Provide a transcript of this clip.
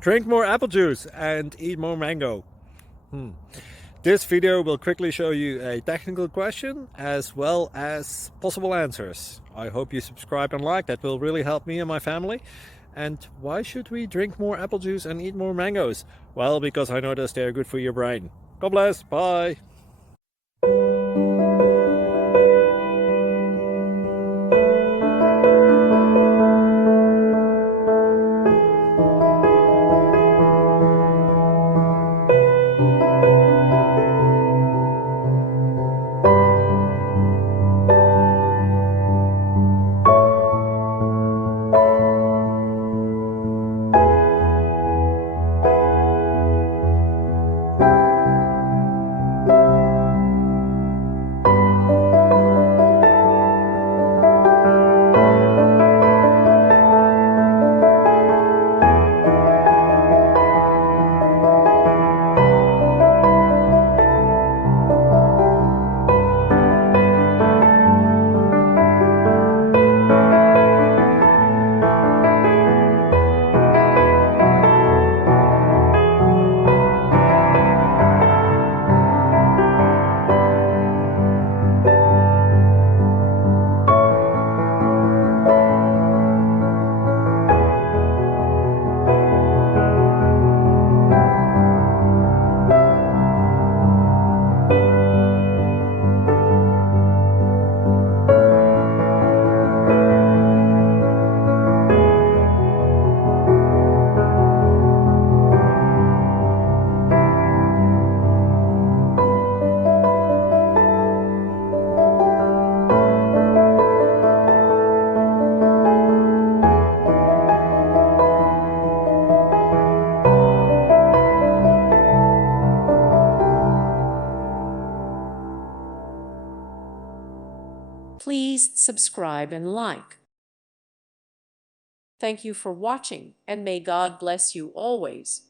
Drink more apple juice and eat more mango. This video will quickly show you a technical question as well as possible answers. I hope you subscribe and like, that will really help me and my family. And why should we drink more apple juice and eat more mangoes? Well, because I noticed they're good for your brain. God bless, bye! Please subscribe and like. Thank you for watching, and may God bless you always.